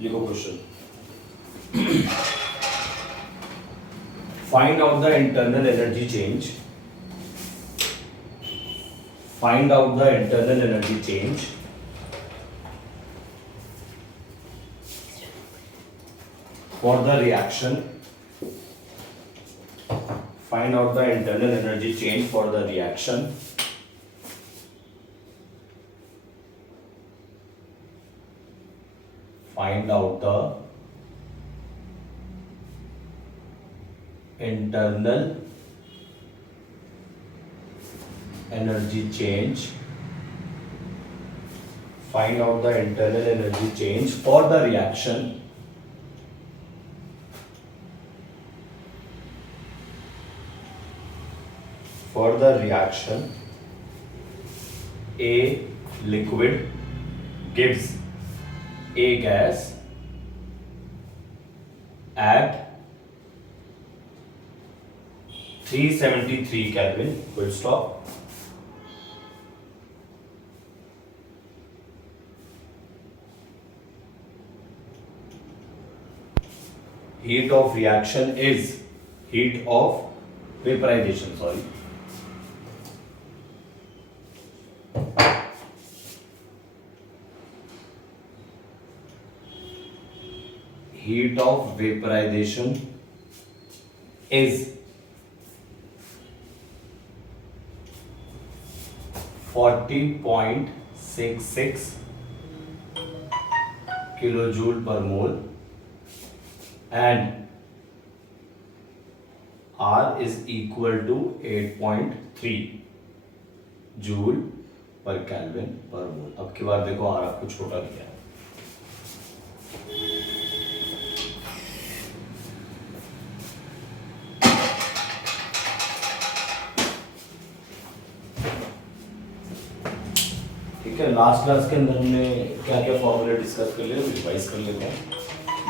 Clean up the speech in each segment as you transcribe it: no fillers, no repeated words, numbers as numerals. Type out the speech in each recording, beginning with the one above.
लिखो question. Find out the internal energy change, find out the internal energy change for the reaction, find out the internal energy change for the reaction, find out the internal energy change, find out the internal energy change for the reaction for the reaction A liquid gives A gas at 373 Kelvin, full stop. Heat of reaction is heat of vaporization, sorry. Heat of vaporization is 40.66 kilojoule per mole and R is equal to 8.3 joule पर kelvin पर मोल। अब की बार देखो R आपको छोटा दिया है, ठीक है। लास्ट क्लास के अंदर हमने क्या क्या फॉर्मूले डिस्कस कर लिए, रिवाइज कर लेते हैं।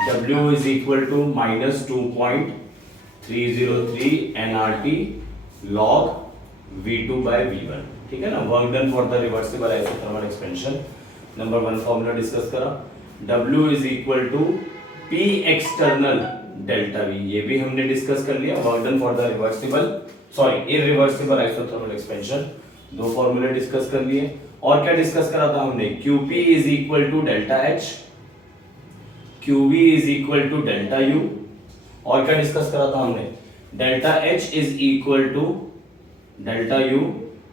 W is equal to -2.303 nRT log V2 by V1, ठीक है ना। Work done for the reversible isothermal expansion, number 1 formula discuss करा। W is equal to P external delta V, ये भी हमने डिस्कस कर लिया। Work done for the reversible irreversible isothermal expansion, दो फॉर्मूले डिस्कस कर लिए। और क्या डिस्कस करा था हमने, QP is equal to delta H, QV is equal to delta U। और क्या डिस्कस करा था हमने, delta H is equal to delta U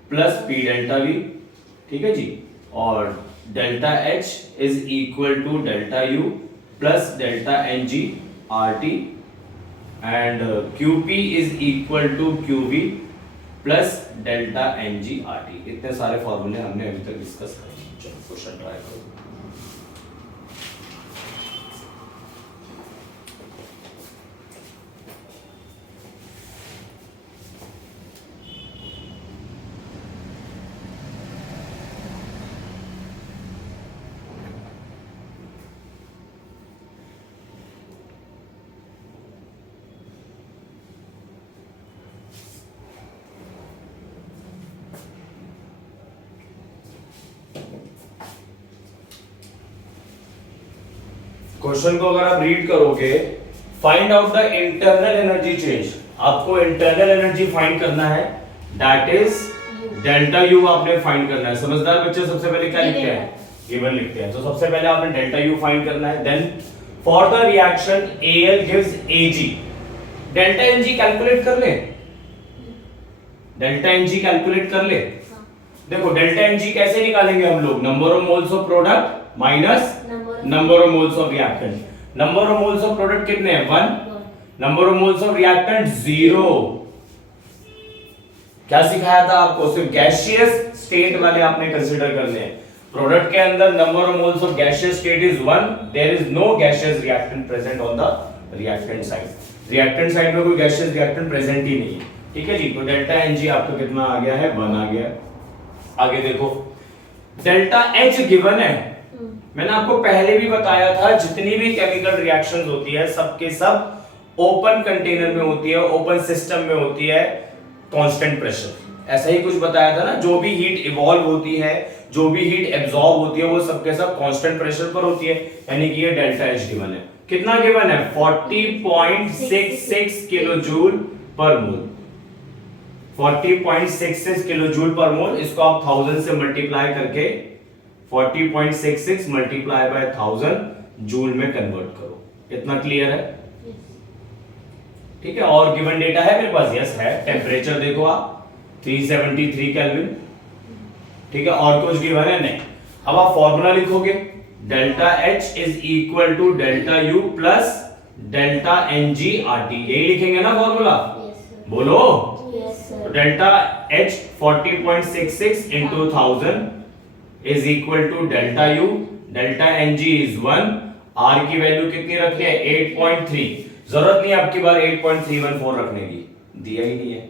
plus P delta V, ठीक है जी। और delta H is equal to delta U plus delta NG RT and QP is equal to QV plus delta NG RT। इतने सारे फॉर्मूले हमने अभी तक डिस्कस कर लिए। चलो क्वेश्चन ट्राई करो। क्वेश्चन को अगर आप रीड करोगे, find out the internal energy change, आपको इंटरनल एनर्जी फाइंड करना है, दैट इज डेल्टा यू आपने फाइंड करना है। समझदार बच्चे सबसे पहले क्या लिखते हैं, गिवन लिखते हैं। तो सबसे पहले आपने डेल्टा यू फाइंड करना है। Then for the reaction L gives AG, delta NG calculate कर ले, डेल्टा एनजी कैलकुलेट कर ले। देखो डेल्टा एनजी कैसे निकालेंगे हम लोग, number of moles of product minus number of moles of reactant. Number of moles of product कितने हैं, 1, number of moles of reactant 0। क्या सिखाया था आपको, सिर्फ गैसियस स्टेट वाले आपने कंसीडर करने हैं। प्रोडक्ट के अंदर number of moles of gaseous state is 1, there is no gaseous reactant present on the reactant side. Reactant side में कोई गैसियस रिएक्टेंट प्रेजेंट ही नहीं है, ठीक है जी। तो डेल्टा एनजी आपका कितना आ गया है, 1 आ गया। आगे देखो डेल्टा एच गिवन है, मैंने आपको पहले भी बताया था जितनी भी केमिकल रिएक्शंस होती है सबके सब ओपन कंटेनर में होती है, ओपन सिस्टम में होती है, कांस्टेंट प्रेशर। ऐसा ही कुछ बताया था ना, जो भी हीट इवॉल्व होती है, जो भी हीट एब्जॉर्ब होती है, वो सबके सब कांस्टेंट प्रेशर पर होती है, यानी कि ये डेल्टा एच गिवन है। कितना गिवन है? 40.66 किलो जूल पर मोल। 40.66 किलो जूल पर मोल, इसको आप 1000 से मल्टीप्लाई करके 40.66 मल्टीप्लाई बाय 1000 जूल में कन्वर्ट करो। इतना क्लियर है? ठीक है। और गिवन डेटा है मेरे पास? यस है। टेम्परेचर देखो आप 373 केल्विन। ठीक है। और कुछ गिवन है? नहीं। अब आप फॉर्मूला लिखोगे, delta H is equal to delta U plus delta N G R T, यही लिखेंगे ना फॉर्मूला? बोलो। Delta H 40.66 into 1000 is equal to delta U, delta N G is 1, R की वैल्यू कितनी रखनी है? 8.3। जरूरत नहीं आपकी बार 8.314 रखने की, दिया ही नहीं है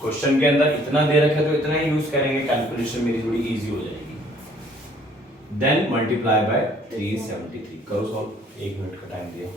क्वेश्चन के अंदर। इतना दे रखे तो इतना ही यूज करेंगे, कैलकुलेशन मेरी थोड़ी इजी हो जाएगी। देन मल्टीप्लाई बाय 373 करो सॉल्व। 1 मिनट का टाइम दिया।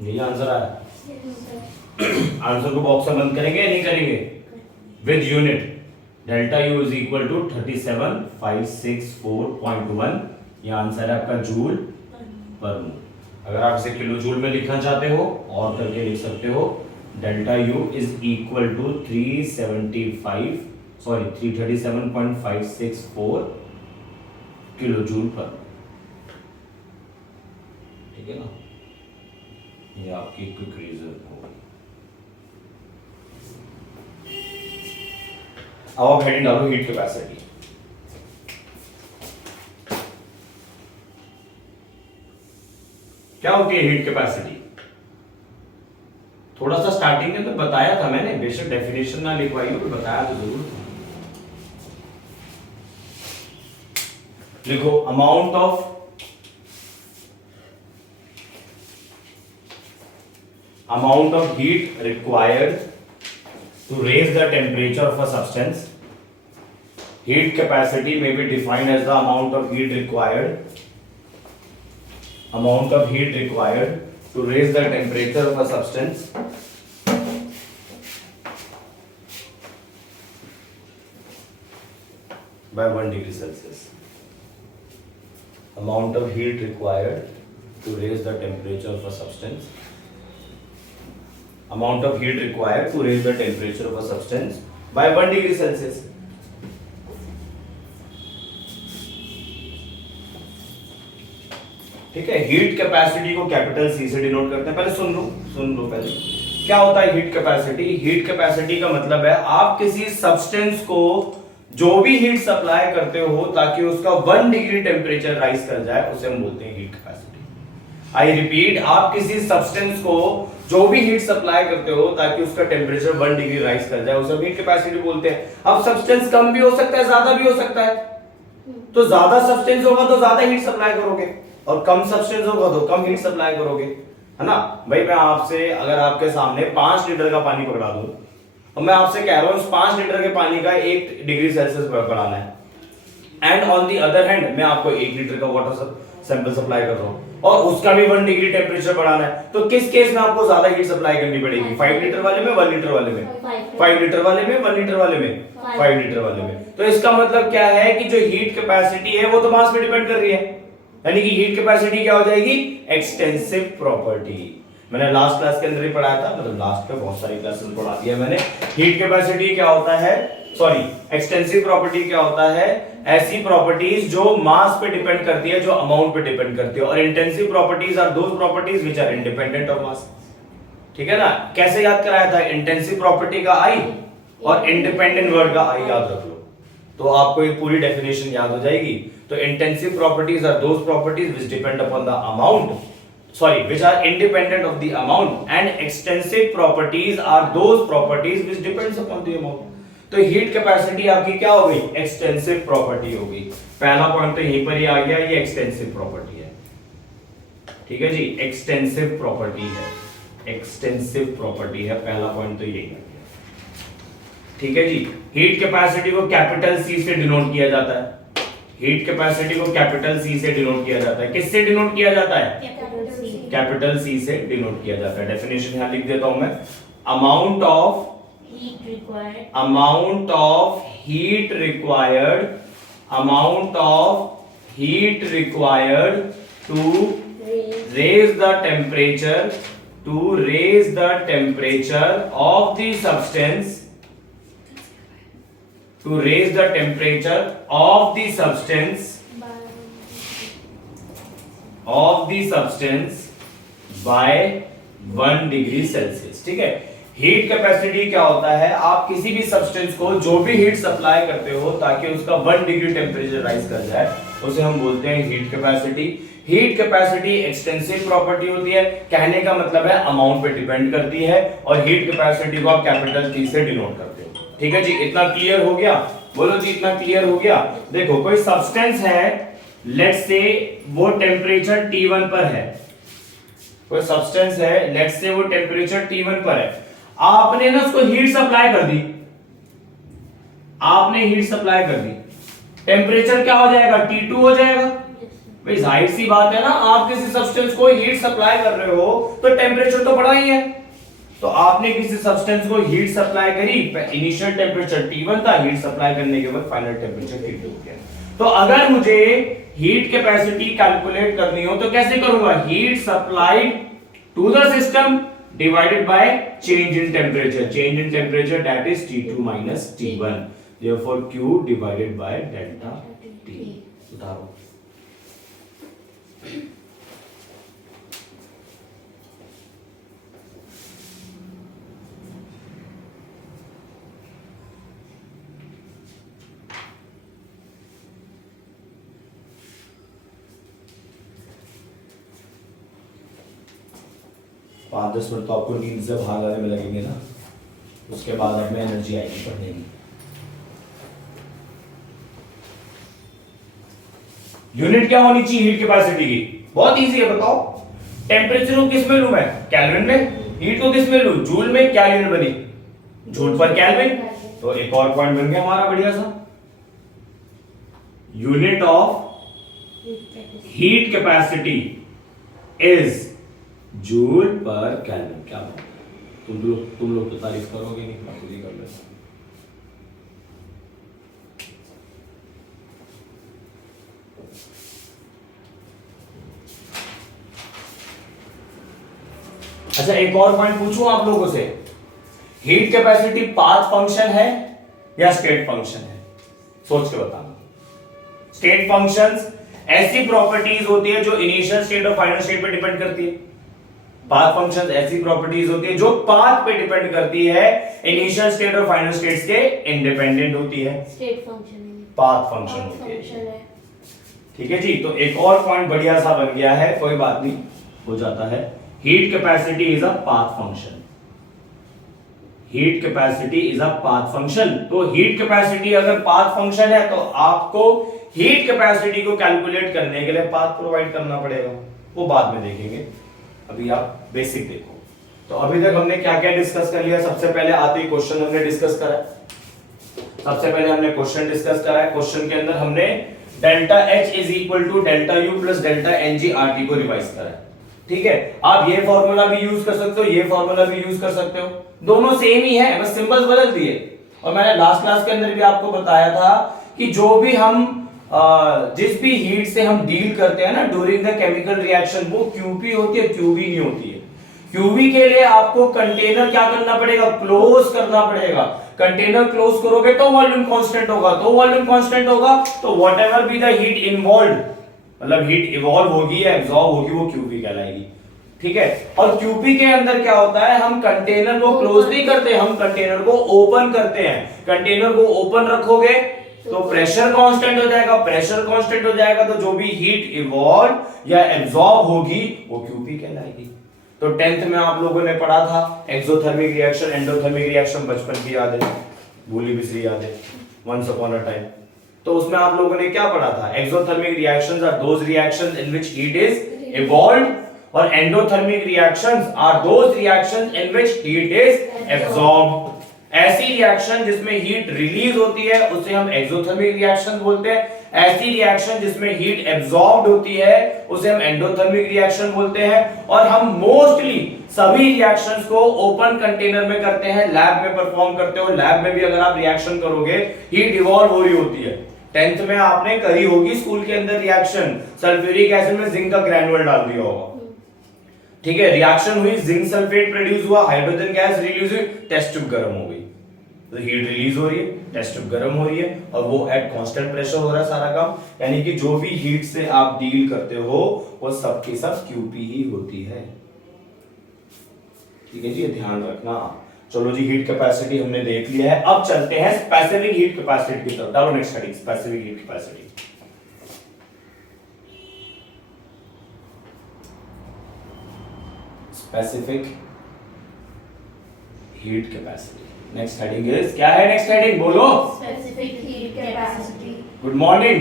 यही आंसर आया। आंसर को बॉक्स में बंद करेंगे या नहीं करेंगे? With unit delta U is equal to 37564.1। ये आंसर है आपका जूल पर मोल। अगर आप इसे किलो जूल में लिखना चाहते हो और करके लिख सकते हो, delta U is equal to 337.564 kilo joule per, ठीक है ना, ये आपकी क्विक रीजन होगी। अब आप हेडिंग डालो हीट कैपेसिटी। क्या होती है हीट कैपेसिटी? थोड़ा सा स्टार्टिंग में तो बताया था मैंने, बेशक डेफिनेशन ना लिखवाई हो, बताया तो जरूर था। लिखो amount of heat required to raise the temperature of a substance. Heat capacity may be defined as the amount of heat required to raise the temperature of a substance by 1 degree Celsius. Amount of heat required to raise the temperature of a substance. Amount of heat required to raise the temperature of a substance by 1 degree Celsius. ठीक है, heat capacity को capital C से denote करते हैं। पहले सुन लो पहले क्या होता है हीट कैपेसिटी। हीट कैपेसिटी का मतलब है आप किसी सब्सटेंस को जो भी हीट सप्लाई करते हो ताकि उसका 1 डिग्री टेम्परेचर राइज कर जाए, उसे हम बोलते हैं हीट कैपेसिटी। आई रिपीट, आप किसी सब्सटेंस को जो भी हीट सप्लाई करते हो ताकि उसका टेम्परेचर 1 डिग्री राइज कर जाए, उसे हीट कैपेसिटी बोलते हैं। अब सब्सटेंस कम भी हो सकता है, ज्यादा भी हो सकता है, तो ज्यादा सब्सटेंस होगा तो ज्यादा हीट सप्लाई करोगे और कम सब्सटेंस होगा तो कम हीट सप्लाई करोगे, है ना भाई। मैं आपसे अगर आपके सामने 5 लीटर का पानी पकड़ा दूं और मैं आपसे कह रहा हूं उस 5 लीटर के पानी का 1 डिग्री सेल्सियस बढ़ाना है, and on the other hand मैं आपको 1 लीटर का वाटर सैंपल सप्लाई कर रहा हूं और उसका भी 1 डिग्री टेम्परेचर बढ़ाना है, तो किस केस में आपको ज्यादा हीट सप्लाई करनी पड़ेगी? 5 लीटर वाले में, 1 लीटर वाले में? 5 लीटर वाले में, 1 लीटर वाले में? 5 लीटर वाले में। तो इसका मतलब क्या है कि जो हीट कैपेसिटी है वो तो मास पे डिपेंड कर रही है, यानी कि हीट कैपेसिटी क्या हो जाएगी? Extensive property. मैंने लास्ट क्लास के अंदर ही पढ़ाया था, मतलब लास्ट पे बहुत सारी क्लासेस पढ़ा दिया मैंने। हीट कैपेसिटी क्या होता है, सॉरी एक्सटेंसिव प्रॉपर्टी क्या होता है? ऐसी प्रॉपर्टीज जो मास पे डिपेंड करती है, जो अमाउंट पे डिपेंड करती है। और intensive properties are those properties which are independent of mass. ठीक है ना? कैसे याद कराया था? इंटेंसिव प्रॉपर्टी का आई और इंडिपेंडेंट वर्ड का आई याद रख लो, तो आपको ये पूरी डेफिनेशन याद हो जाएगी। तो intensive properties are those properties which depend upon the amount, sorry which are independent of the amount, and extensive properties are those properties which depends upon the amount. तो हीट कैपेसिटी आपकी क्या हो गई? Extensive property हो गई। पहला point तो यहीं पर ही आ गया, ये एक्सटेंसिव प्रॉपर्टी है। ठीक है जी, एक्सटेंसिव प्रॉपर्टी है, एक्सटेंसिव प्रॉपर्टी है, पहला पॉइंट तो यही है। ठीक है जी, हीट कैपेसिटी को कैपिटल सी से डिनोट किया जाता है। हीट कैपेसिटी को कैपिटल सी से डिनोट किया जाता है। किससे डिनोट किया जाता है? कैपिटल सी से डिनोट किया जाता है। डेफिनेशन यहां लिख देता हूं मैं, amount of heat required, amount of heat required, amount of heat required to raise the temperature, to raise the temperature of the substance, to raise the temperature of the substance by 1 degree Celsius. ठीक है, heat capacity क्या होता है? आप किसी भी substance को जो भी हीट सप्लाई करते हो ताकि उसका 1 डिग्री टेम्परेचर राइज कर जाए, उसे हम बोलते हैं heat capacity. Heat capacity extensive property होती है, कहने का मतलब है अमाउंट पे डिपेंड करती है, और हीट कैपेसिटी को आप कैपिटल टी से डिनोट करते हो। ठीक है जी, इतना क्लियर हो गया? बोलो जी, इतना क्लियर हो गया? देखो कोई सब्सटेंस है, लेट्स से वो टेम्परेचर T1 पर है, कोई सब्सटेंस है, लेट्स से वो टेम्परेचर T1 पर है, आपने ना उसको हीट सप्लाई कर दी, आपने हीट सप्लाई कर दी, टेम्परेचर क्या हो जाएगा? T2 हो जाएगा। भाई जाहिर सी बात है ना, आप किसी सब्सटेंस को हीट सप्लाई कर रहे हो तो टेम्परेचर तो बढ़ा ही है। तो आपने किसी सब्सटेंस को हीट सप्लाई करी, इनिशियल टेम्परेचर T1 था, हीट सप्लाई करने के बाद फाइनल टेम्परेचर T2 हो गया। तो अगर मुझे हीट कैपेसिटी कैलकुलेट करनी हो तो कैसे करूंगा? Heat supplied to the system divided by change in temperature, change in temperature that is T2 minus T1, therefore Q divided by delta T। उतारो। 5-10 मिनट तो आपको नींद से बाहर आने में लगेंगे ना, उसके बाद अब में एनर्जी आएगी पढ़ने की। यूनिट क्या होनी चाहिए हीट कैपेसिटी की? बहुत इजी है, बताओ। टेम्परेचर को किस में लूं मैं? केल्विन में। हीट को किस में लूं? जूल में। क्या यूनिट बनी? जूल पर केल्विन। तो एक और पॉइंट बन गया हमारा बढ़िया सा। Unit of heat capacity is joule पर केल्विन। क्या बात, तुम लोग तो तारीफ करोगे नहीं, मैं खुद ही कर लेता हूं। अच्छा, एक और पॉइंट पूछूं आप लोगों से, हीट कैपेसिटी पाथ फंक्शन है या स्टेट फंक्शन है? सोच के बताना। स्टेट फंक्शंस ऐसी प्रॉपर्टीज होती है जो इनिशियल स्टेट और फाइनल स्टेट पे डिपेंड करती है। पाथ फंक्शंस ऐसी प्रॉपर्टीज होती है जो पाथ पे डिपेंड करती है, इनिशियल स्टेट और फाइनल स्टेट्स के इंडिपेंडेंट होती है। स्टेट फंक्शन है, पाथ फंक्शन होती है। ठीक है जी, तो एक और पॉइंट बढ़िया सा बन गया है, कोई बात नहीं, हो जाता है। Heat capacity is a path function. Heat capacity is a path function. तो हीट कैपेसिटी अगर पाथ फंक्शन है तो आपको हीट कैपेसिटी को कैलकुलेट करने के लिए पाथ प्रोवाइड करना पड़ेगा, वो बाद में देखेंगे, अभी आप बेसिक देखो। तो अभी तक हमने क्या क्या डिस्कस कर लिया? सबसे पहले आते ही क्वेश्चन हमने डिस्कस करा है। सबसे पहले हमने क्वेश्चन डिस्कस करा है। क्वेश्चन के अंदर हमने delta H is equal to delta U plus delta N G R T को रिवाइज करा है। ठीक है, आप ये फॉर्मूला भी यूज कर सकते हो, ये फॉर्मूला भी यूज कर सकते हो, दोनों सेम ही है, बस सिंबल्स बदल दिए। और मैंने लास्ट क्लास के अंदर भी आपको बताया था कि जो भी हम जिस भी हीट से हम डील करते हैं ना ड्यूरिंग द केमिकल रिएक्शन, वो क्यूपी होती है, क्यूबी नहीं होती है। क्यूबी के लिए आपको कंटेनर क्या करना पड़ेगा? क्लोज करना पड़ेगा। कंटेनर क्लोज करोगे तो वॉल्यूम कांस्टेंट होगा, तो वॉल्यूम कांस्टेंट होगा तो whatever be the heat involved, मतलब हीट इवॉल्व होगी या एब्जॉर्ब होगी, वो क्यूबी कहलाएगी। ठीक है, और क्यूपी के अंदर क्या होता है, हम कंटेनर को क्लोज नहीं करते, हम कंटेनर को ओपन करते हैं। कंटेनर को ओपन रखोगे तो प्रेशर कांस्टेंट हो जाएगा, प्रेशर कांस्टेंट हो जाएगा तो जो भी हीट इवॉल्व या एब्जॉर्ब होगी वो क्यूपी कहलाएगी। तो 10th में आप लोगों ने पढ़ा था एक्सोथर्मिक रिएक्शन, एंडोथर्मिक रिएक्शन, बचपन की याद है, भूली बिसरी याद है, वंस अपॉन अ टाइम। तो उसमें आप लोगों ने क्या पढ़ा था? Exothermic reactions are those reactions in which heat is evolved, और endothermic reactions are those reactions in which heat is absorbed. ऐसी रिएक्शन जिसमें हीट रिलीज होती है उसे हम एक्सोथर्मिक रिएक्शन बोलते हैं। ऐसी रिएक्शन जिसमें हीट एब्जॉर्ब्ड होती है उसे हम एंडोथर्मिक रिएक्शन बोलते हैं। और हम मोस्टली सभी रिएक्शंस को ओपन कंटेनर में करते हैं, लैब में परफॉर्म करते हो। लैब में भी अगर आप रिएक्शन करोगे, हीट इवॉल्व हो रही होती है। 10th में आपने करी होगी स्कूल के अंदर रिएक्शन, सल्फ्यूरिक एसिड में जिंक का ग्रैन्युल डाल दिया होगा। ठीक है, रिएक्शन हुई, जिंक सल्फेट प्रोड्यूस हुआ, हाइड्रोजन गैस रिलीज हुई, टेस्ट ट्यूब गर्म हो गई, तो हीट रिलीज हो रही है, टेस्ट ट्यूब गर्म हो रही है, और वो एट कांस्टेंट प्रेशर हो रहा है सारा काम। यानी कि जो भी हीट से आप डील करते हो वो सब की सब क्यूपी ही होती है। ठीक है जी, ध्यान रखना। चलो जी, हीट कैपेसिटी हमने देख लिया है, अब चलते हैं स्पेसिफिक हीट कैपेसिटी की तरफ। डालो next heading, specific heat capacity. Specific heat capacity, next heading is, क्या है नेक्स्ट हेडिंग? बोलो। Specific heat capacity. Good morning.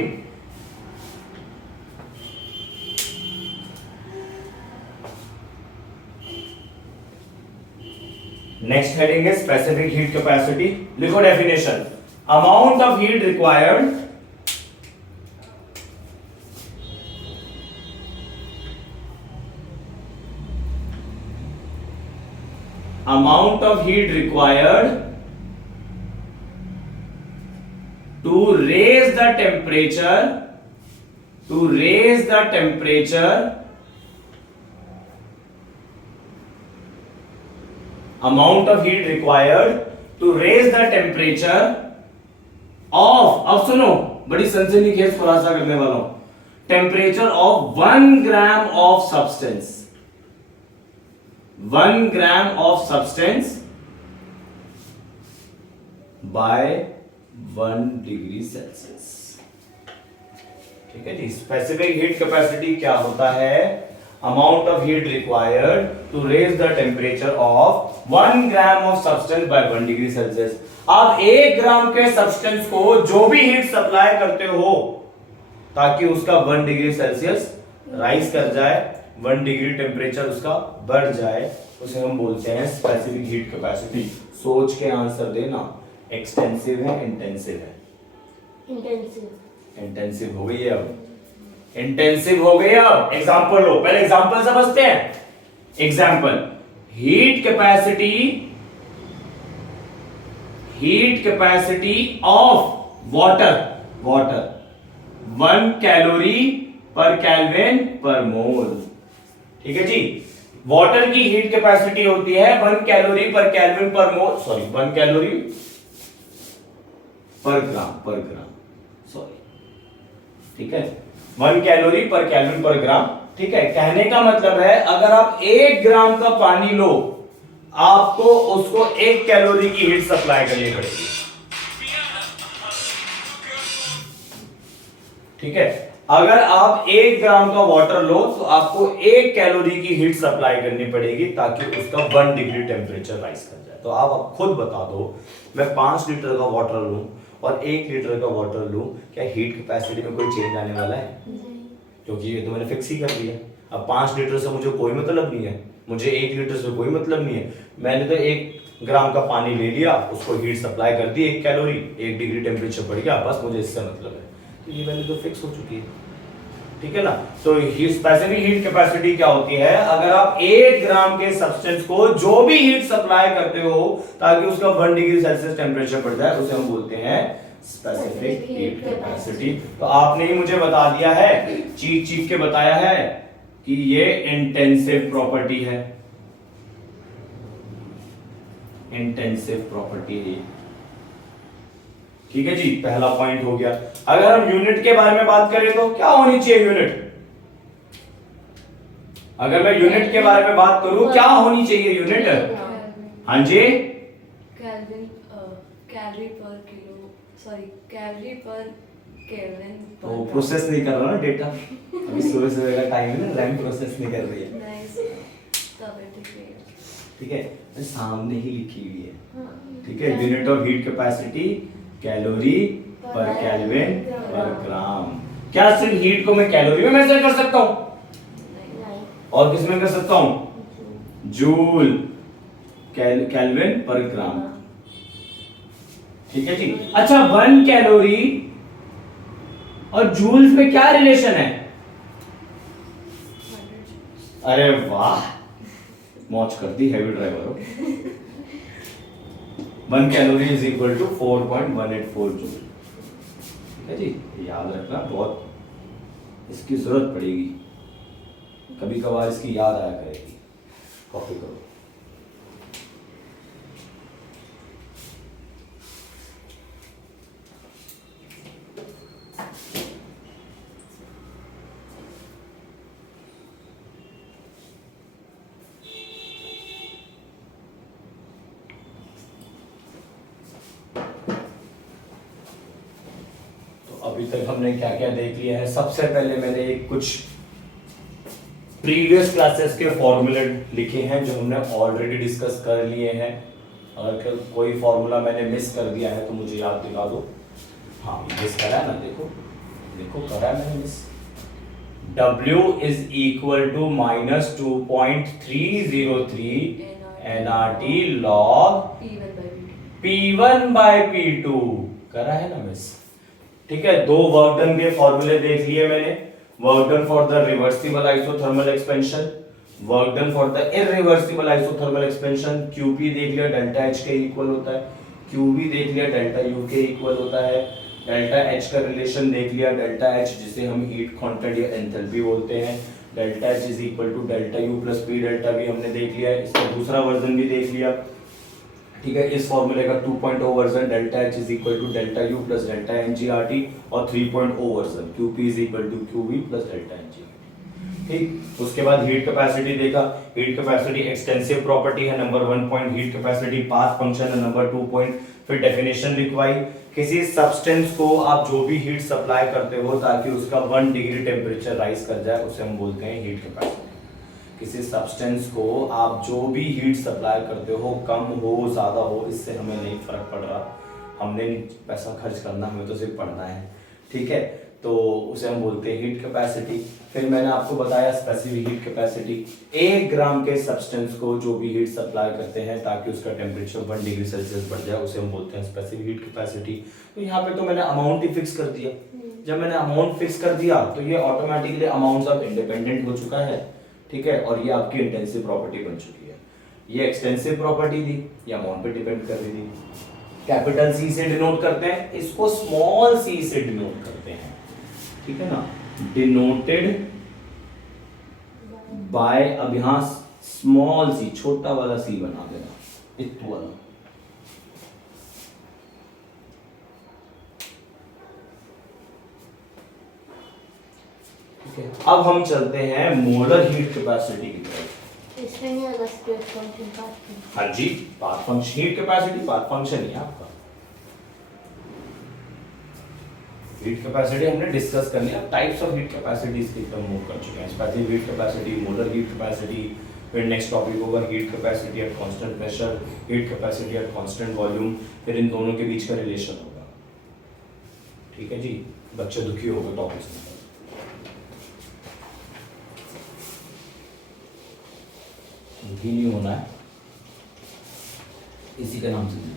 Next heading is specific heat capacity. लिखो definition, amount of heat required amount of heat required to raise the temperature amount of heat required to raise the temperature of, अब सुनो, बड़ी सनसनीखेज खुलासा करने वाला हूं, temperature of 1 gram of substance, 1 gram of substance by 1 degree Celsius. ठीक है जी। स्पेसिफिक हीट कैपेसिटी क्या होता है? Amount of heat required to raise the temperature of 1 gram of substance by 1 degree Celsius. आप 1 ग्राम के सब्सटेंस को जो भी हीट सप्लाई करते हो ताकि उसका 1 डिग्री सेल्सियस राइज कर जाए, 1 डिग्री टेम्परेचर उसका बढ़ जाए, उसे हम बोलते हैं स्पेसिफिक हीट कैपेसिटी। सोच के आंसर देना। एक्सटेंसिव है, इंटेंसिव है? इंटेंसिव। इंटेंसिव हो गई है अब, इंटेंसिव हो गई अब। एग्जांपल लो, पहले एग्जांपल समझते हैं। Example, heat capacity of water 1 calorie पर केल्विन पर मोल। ठीक है जी। वाटर की हीट कैपेसिटी होती है 1 कैलोरी पर केल्विन पर मोल, सॉरी 1 कैलोरी पर ग्राम, सॉरी। ठीक है, 1 कैलोरी पर केल्विन पर ग्राम। ठीक है, कहने का मतलब है अगर आप 1 ग्राम का पानी लो, आपको उसको 1 कैलोरी की हीट सप्लाई करनी पड़ेगी। ठीक है, अगर आप 1 ग्राम का वाटर लो तो आपको 1 कैलोरी की हीट सप्लाई करनी पड़ेगी ताकि उसका 1 डिग्री टेम्परेचर राइज कर जाए। तो आप खुद बता दो, मैं 5 लीटर का वाटर लूं और 1 लीटर का वाटर लूं, क्या हीट कैपेसिटी में कोई चेंज आने वाला है? क्योंकि ये तो मैंने फिक्स ही कर दिया। अब 5 लीटर से मुझे कोई मतलब नहीं है, मुझे 1 लीटर से कोई मतलब नहीं है। मैंने तो 1 ग्राम का पानी ले लिया, उसको हीट सप्लाई कर दी 1 कैलोरी, 1 डिग्री टेम्परेचर बढ़ गया, बस मुझे इससे मतलब है। तो ये वैल्यू तो फिक्स हो चुकी है। ठीक है ना। तो स्पेसिफिक हीट कैपेसिटी क्या होती है? अगर आप 1 ग्राम के सब्सटेंस को जो भी हीट सप्लाई करते हो ताकि उसका 1 डिग्री सेल्सियस टेम्परेचर बढ़ जाए, उसे हम बोलते हैं स्पेसिफिक हीट कैपेसिटी। तो आपने ही मुझे बता दिया है, चीख के बताया है कि ये इंटेंसिव प्रॉपर्टी है, इंटेंसिव प्रॉपर्टी है। ठीक है जी, पहला पॉइंट हो गया। अगर हम यूनिट के बारे में बात करें तो क्या होनी चाहिए यूनिट? अगर मैं यूनिट के बारे में बात करूं, क्या होनी चाहिए यूनिट? हाँ जी, केल्विन, कैलोरी पर किलो, सॉरी कैलोरी पर केल्विन पर। वो प्रोसेस नहीं कर रहा ना डेटा, अभी सुबह सुबह का टाइम है ना, रैम प्रोसेस नहीं कर रही है। नाइस, तब ठीक है। ठीक है, सामने ही लिखी हुई है। हाँ, ठीक है, unit of heat capacity calorie पर केल्विन पर ग्राम। क्या सिर्फ हीट को मैं कैलोरी में मेजर कर सकता हूं? और किस में कर सकता हूं? जूल केल्विन पर ग्राम। ठीक है जी। अच्छा, 1 कैलोरी और जूल्स में क्या रिलेशन है? अरे वाह, मौज करती हैवी ड्राइवर हो। 1 calorie is equal to 4.184 joule. ठीक है जी, याद रखना, बहुत इसकी जरूरत पड़ेगी, कभी कभार इसकी याद आया करेगी। कॉपी करो। अभी तक हमने क्या क्या देख लिया है? सबसे पहले मैंने एक कुछ प्रीवियस क्लासेस के फॉर्मूले लिखे हैं जो हमने ऑलरेडी डिस्कस कर लिए हैं। अगर कोई फॉर्मूला मैंने मिस कर दिया है तो मुझे याद दिला दो। हाँ, मिस करा है ना, देखो देखो करा है मैंने miss. W is equal to minus 2.303 nRT log P1 by P2 करा है ना मिस। ठीक है, 2 वर्क डन के फॉर्मूले देख लिए मैंने। Work done for the reversible isothermal expansion, work done for the irreversible isothermal expansion. QP देख लिया, डेल्टा H के इक्वल होता है। QV देख लिया, डेल्टा U के इक्वल होता है। डेल्टा H का रिलेशन देख लिया, डेल्टा H जिसे हम हीट कांस्टेंट या एंथैल्पी बोलते हैं। Delta H is equal to delta U plus P delta V हमने देख लिया है। इसका दूसरा वर्जन भी देख लिया। ठीक है, इस फॉर्मूले का 2.0 version delta H is equal to delta U plus delta N G R T, और 3.0 version QP is equal to QV plus delta N G R T. ठीक, उसके बाद हीट कैपेसिटी देखा। हीट कैपेसिटी एक्सटेंसिव प्रॉपर्टी है, number 1 point heat capacity path function है, number 2 point फिर definition लिखवाई। किसी सब्सटेंस को आप जो भी हीट सप्लाई करते हो ताकि उसका 1 डिग्री टेम्परेचर राइज कर जाए, उसे हम बोलते हैं हीट कैपेसिटी। किसी सब्सटेंस को आप जो भी हीट सप्लाई करते हो, कम हो ज्यादा हो, इससे हमें नहीं फर्क पड़ रहा, हमने पैसा खर्च करना, हमें तो सिर्फ पढ़ना है। ठीक है, तो उसे हम बोलते हैं हीट कैपेसिटी। फिर मैंने आपको बताया स्पेसिफिक हीट कैपेसिटी, 1 ग्राम के सब्सटेंस को जो भी हीट सप्लाई करते हैं ताकि उसका टेम्परेचर 1 डिग्री सेल्सियस बढ़ जाए, उसे हम बोलते हैं स्पेसिफिक हीट कैपेसिटी। तो यहाँ पे तो मैंने अमाउंट ही फिक्स कर दिया। जब मैंने अमाउंट फिक्स कर दिया तो ये ऑटोमेटिकली अमाउंट अब इंडिपेंडेंट हो चुका है। ठीक है, और ये आपकी इंटेंसिव प्रॉपर्टी बन चुकी है। ये एक्सटेंसिव प्रॉपर्टी दी, ये अमाउंट पे डिपेंड कर रही थी। कैपिटल सी से डिनोट करते हैं, इसको स्मॉल सी से डिनोट करते हैं। ठीक है ना, डिनोटेड बाय, अब यहां स्मॉल सी, छोटा वाला सी बना देना, इतना वाला। ठीक है, अब हम चलते हैं मोलर हीट कैपेसिटी की तरफ। इसमें नहीं होगा स्क्वायर फंक्शन पाथ। हाँ जी, path function, heat capacity path function ही है आपका। हीट कैपेसिटी हमने डिस्कस कर लिया। टाइप्स ऑफ हीट कैपेसिटीज की तरफ मूव कर चुके हैं, specific heat capacity, molar heat capacity. फिर नेक्स्ट टॉपिक होगा heat capacity at constant pressure, heat capacity at constant volume, फिर इन दोनों के बीच का रिलेशन होगा। ठीक है जी, बच्चे दुखी हो गए टॉपिक्स में। दुखी नहीं होना है, इसी का नाम से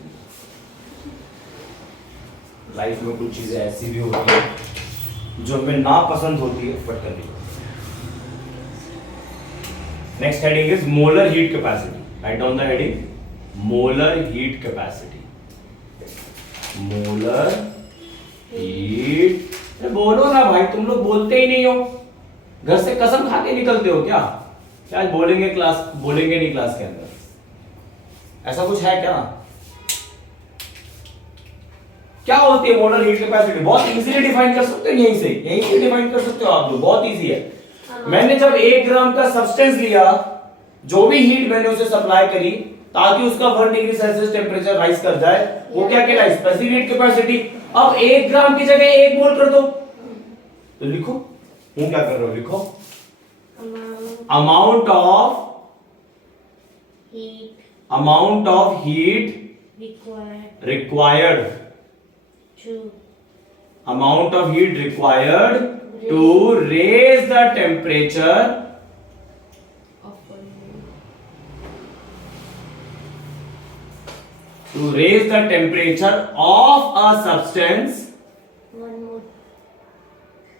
लाइफ में कुछ चीजें ऐसी भी होती है जो हमें ना पसंद होती है, बट करनी पड़ती है। Next heading is molar heat capacity. Write down the heading, molar heat capacity. Molar heat, बोलो ना भाई, तुम लोग बोलते ही नहीं हो, घर से कसम खा के निकलते हो क्या? क्या आज बोलेंगे क्लास, बोलेंगे नहीं क्लास के अंदर, ऐसा कुछ है क्या? क्या होती है मोलर हीट कैपेसिटी? बहुत इजीली डिफाइन कर सकते हो, यहीं से डिफाइन कर सकते हो आप लोग, बहुत इजी है। मैंने जब 1 ग्राम का सब्सटेंस लिया, जो भी हीट मैंने उसे सप्लाई करी ताकि उसका 1 डिग्री सेल्सियस टेम्परेचर राइज कर जाए, वो क्या कहलाए? Specific heat capacity. अब 1 ग्राम की जगह 1 मोल कर दो, तो लिखो, हूं क्या कर रहा हूं, लिखो amount of heat required, amount of heat required to raise the temperature of a substance,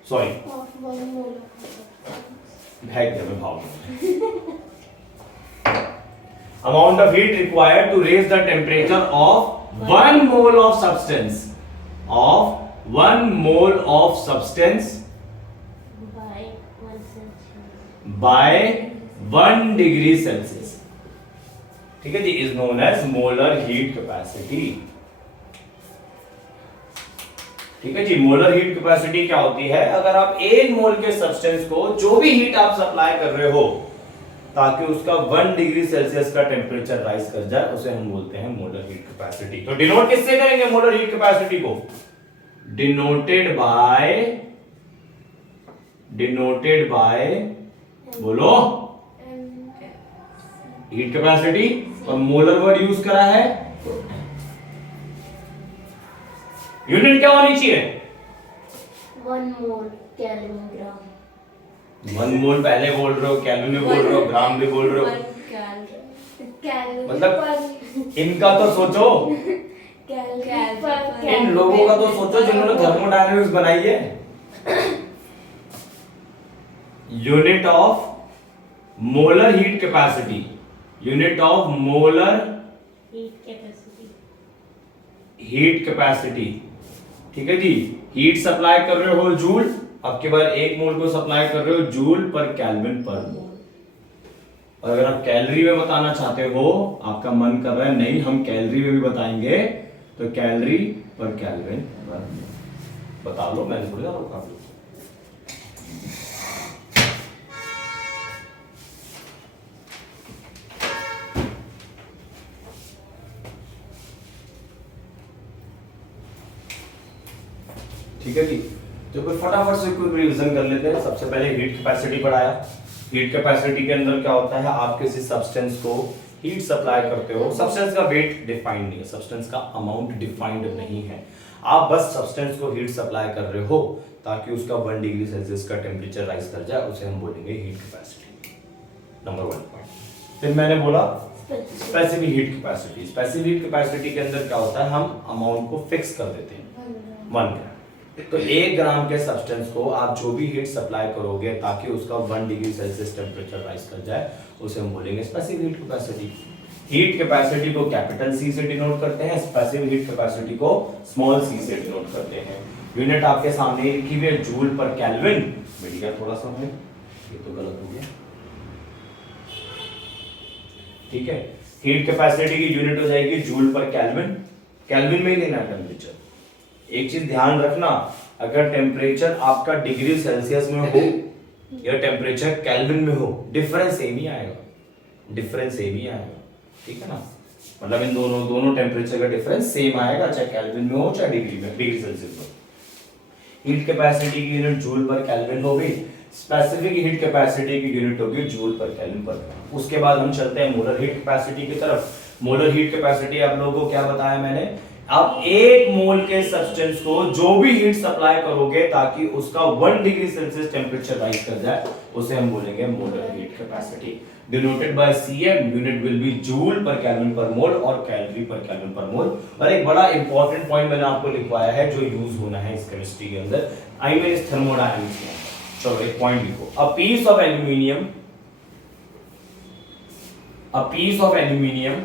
sorry, amount of heat required to raise the temperature of 1 mole of substance, of 1 mole of substance by 1 degree Celsius. ठीक है जी, is known as molar heat capacity. ठीक है जी, molar heat capacity क्या होती है? अगर आप 1 मोल के सब्सटेंस को जो भी हीट आप सप्लाई कर रहे हो ताकि उसका 1 डिग्री सेल्सियस का टेम्परेचर राइज कर जाए, उसे हम बोलते हैं मोलर हीट कैपेसिटी। तो डिनोट किससे करेंगे मोलर हीट कैपेसिटी को? डिनोटेड बाय बोलो हीट कैपेसिटी, और मोलर वर्ड यूज करा है। यूनिट क्या होनी चाहिए? 1 मोल केल्विन ग्राम। 1 मोल पहले बोल रहे हो, केल्विन में बोल रहे हो, ग्राम भी बोल रहे हो, मतलब इनका तो सोचो, इन लोगों का तो सोचो जिन्होंने थर्मोडायनामिक्स बनाई है। Unit of molar heat capacity, unit of molar heat capacity. ठीक है जी, हीट सप्लाई कर रहे हो जूल, अब के बाद 1 मोल को सप्लाई कर रहे हो जूल पर केल्विन पर मोल। और अगर आप कैलोरी में बताना चाहते हो, आपका मन कर रहा है नहीं हम कैलोरी में भी बताएंगे, तो कैलोरी पर केल्विन बता लो, मैंने थोड़ी ना रोका। ठीक है जी, तो कोई फटाफट से कोई रिवीजन कर लेते हैं। सबसे पहले हीट कैपेसिटी पढ़ाया। हीट कैपेसिटी के अंदर क्या होता है, आप किसी सब्सटेंस को हीट सप्लाई करते हो, सब्सटेंस का वेट डिफाइंड नहीं है, सब्सटेंस का अमाउंट डिफाइंड नहीं है, आप बस सब्सटेंस को हीट सप्लाई कर रहे हो ताकि उसका 1 डिग्री सेल्सियस का टेम्परेचर राइज कर जाए, उसे हम बोलेंगे हीट कैपेसिटी। Number 1 point. फिर मैंने बोला specific heat capacity. Specific heat capacity के अंदर क्या होता है, हम अमाउंट को फिक्स कर देते हैं 1 ग्राम। तो 1 ग्राम के सब्सटेंस को आप जो भी हीट सप्लाई करोगे ताकि उसका 1 डिग्री सेल्सियस टेम्परेचर राइज कर जाए, उसे हम बोलेंगे specific heat capacity. Heat capacity को कैपिटल सी से डिनोट करते हैं, स्पेसिफिक हीट कैपेसिटी को स्मॉल सी से डिनोट करते हैं। यूनिट आपके सामने ही लिखी हुई है, जूल पर केल्विन। मिल गया थोड़ा सा हमें, ये तो गलत हो गया। ठीक है, हीट कैपेसिटी की यूनिट हो जाएगी जूल पर केल्विन, केल्विन में ही लेना है टेम्परेचर। एक चीज ध्यान रखना, अगर टेम्परेचर आपका डिग्री सेल्सियस में हो या टेम्परेचर केल्विन में हो, डिफरेंस सेम ही आएगा, डिफरेंस सेम ही आएगा। ठीक है ना, मतलब इन दोनों टेम्परेचर का डिफरेंस सेम आएगा, चाहे केल्विन में हो चाहे डिग्री सेल्सियस में। हीट कैपेसिटी की यूनिट जूल पर केल्विन होगी, स्पेसिफिक हीट कैपेसिटी की यूनिट होगी जूल पर केल्विन पर। उसके बाद हम चलते हैं मोलर हीट कैपेसिटी की तरफ। मोलर हीट कैपेसिटी आप लोगों को क्या बताया मैंने, आप 1 मोल के सब्सटेंस को जो भी हीट सप्लाई करोगे ताकि उसका 1 डिग्री सेल्सियस टेम्परेचर राइज कर जाए, उसे हम बोलेंगे molar heat capacity. Denoted by CM, unit will be joule पर केल्विन पर मोल और कैलोरी पर केल्विन पर मोल। और एक बड़ा इंपॉर्टेंट पॉइंट मैंने आपको लिखवाया है जो यूज होना है इस केमिस्ट्री के अंदर, आई मीन इस थर्मोडायनामिक्स में। चलो एक पॉइंट लिखो, a piece of aluminium, a piece of aluminium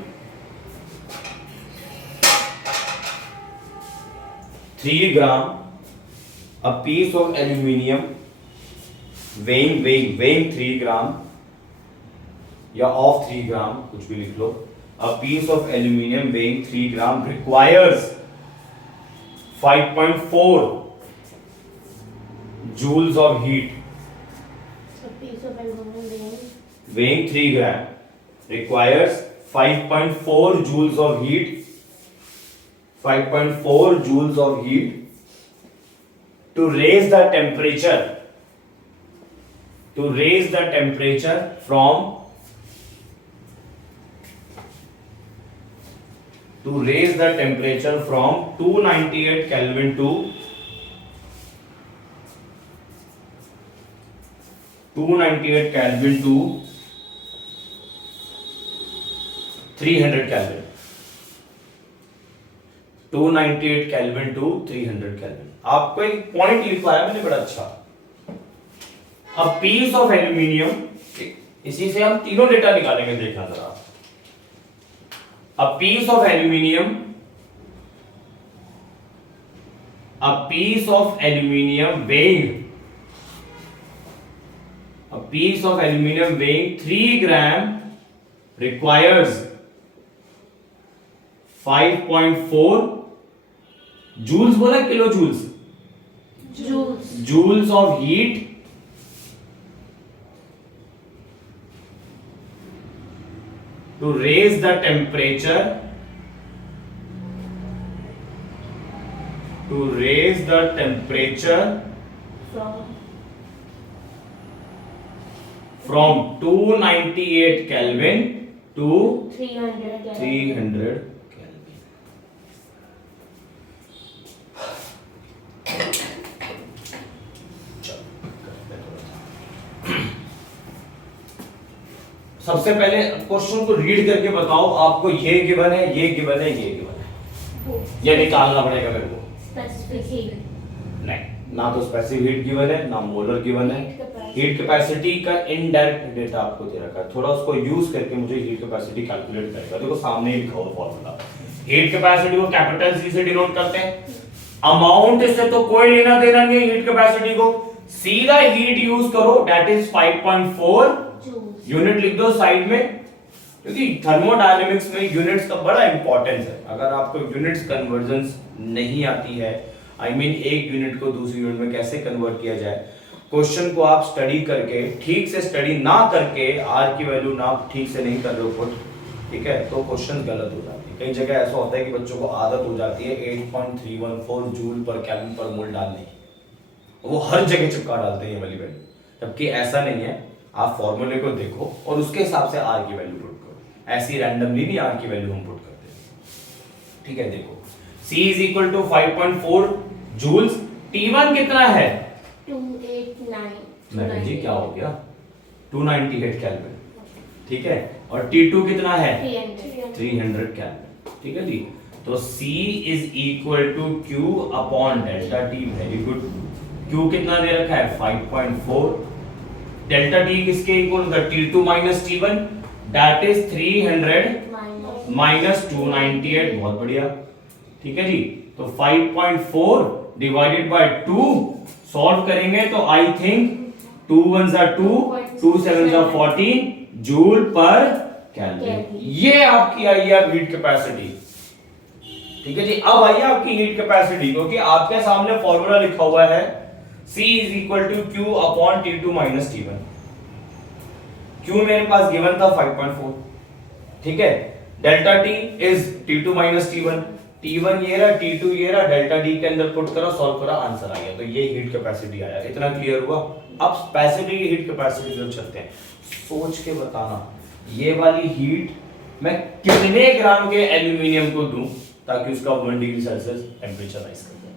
3 gram, a piece of aluminium weighing 3 gram या of 3 ग्राम, कुछ भी लिख लो, a piece of aluminium weighing 3 gram requires 5.4 joules of heat. A piece of aluminum weighing 3 gram requires 5.4 joules of heat, 5.4 joules of heat to raise the temperature, to raise the temperature from, to raise the temperature from 298 Kelvin to 298 Kelvin to 300 Kelvin. 298 kelvin to 300 Kelvin. आपको एक point लिखवाया मैंने बड़ा अच्छा, अ piece of aluminium, इसी से हम तीनों डेटा निकालेंगे, देखना जरा। A piece of aluminium, a piece of aluminium weighing, a piece of aluminium weighing 3 gram requires 5.4 joules, बोला kilo joules, joules of heat to raise the temperature, to raise the temperature from 298 kelvin to 300 सबसे पहले question को read करके बताओ, आपको ये given है, ये गिवन है, ये गिवन है, ये निकालना पड़ेगा मेरे को। स्पेसिफिक हीट नहीं, ना तो स्पेसिफिक हीट गिवन है ना मोलर गिवन है। हीट कैपेसिटी का इनडायरेक्ट डेटा आपको दे रखा है, थोड़ा उसको यूज करके मुझे हीट कैपेसिटी कैलकुलेट करेगा। देखो सामने ही लिखा हुआ फॉर्मूला, हीट कैपेसिटी को कैपिटल सी से डिनोट करते हैं, अमाउंट से तो कोई लेना देना नहीं है हीट कैपेसिटी को, सीधा हीट यूज करो, दैट इज 5.4 जूल्स। यूनिट लिख दो साइड में, क्योंकि थर्मोडायनेमिक्स में यूनिट्स का बड़ा इंपॉर्टेंस है। अगर आपको यूनिट्स कन्वर्जन नहीं आती है, आई मीन एक यूनिट को दूसरी यूनिट में कैसे कन्वर्ट किया जाए, क्वेश्चन को आप स्टडी करके, ठीक से स्टडी ना करके, आर की वैल्यू ना ठीक से नहीं कर रहे हो पुट, ठीक है, तो क्वेश्चन गलत हो जाते हैं। कई जगह ऐसा होता है कि बच्चों को आदत हो जाती है 8.314 जूल पर केल्विन पर मोल डालने की, वो हर जगह चिपका डालते हैं ये वाली वैल्यू, जबकि ऐसा नहीं है। आप फॉर्मूले को देखो और उसके हिसाब से आर की वैल्यू पुट करो, ऐसी रैंडमली नहीं आर की वैल्यू हम पुट करते। ठीक है, देखो C is equal to 5.4 joules, T1 कितना है? 289 मैडम जी क्या हो गया? 298 केल्विन, ठीक है, और T2 कितना है? 300 केल्विन, ठीक है जी। तो C is equal to Q upon delta T, very good. Q कितना दे रखा है? 5.4। डेल्टा T किसके इक्वल होगा? T2 minus T1, that is 300 minus 298, बहुत बढ़िया, ठीक है जी। तो 5.4 डिवाइडेड बाय 2 सॉल्व करेंगे तो I think 2 1s are 2, 2 7s are 14 joule पर केल्विन। ये आपकी आई है हीट कैपेसिटी, ठीक है जी। अब आइए आपकी हीट कैपेसिटी, क्योंकि आपके सामने फॉर्मूला लिखा हुआ है C is equal to Q upon T2 minus T1। Q मेरे पास गिवन था 5.4, ठीक है। Delta T is T2 minus T1, T1 ये रहा, T2 ये रहा, डेल्टा D के अंदर पुट करो, सॉल्व करो, आंसर आ गया। तो ये हीट कैपेसिटी आया, इतना क्लियर हुआ। अब स्पेसिफिक हीट कैपेसिटी जो चलते हैं, सोच के बताना ये वाली हीट मैं कितने ग्राम के एल्यूमिनियम को दूं ताकि उसका 1 डिग्री सेल्सियस टेंपरेचर राइज कर जाए।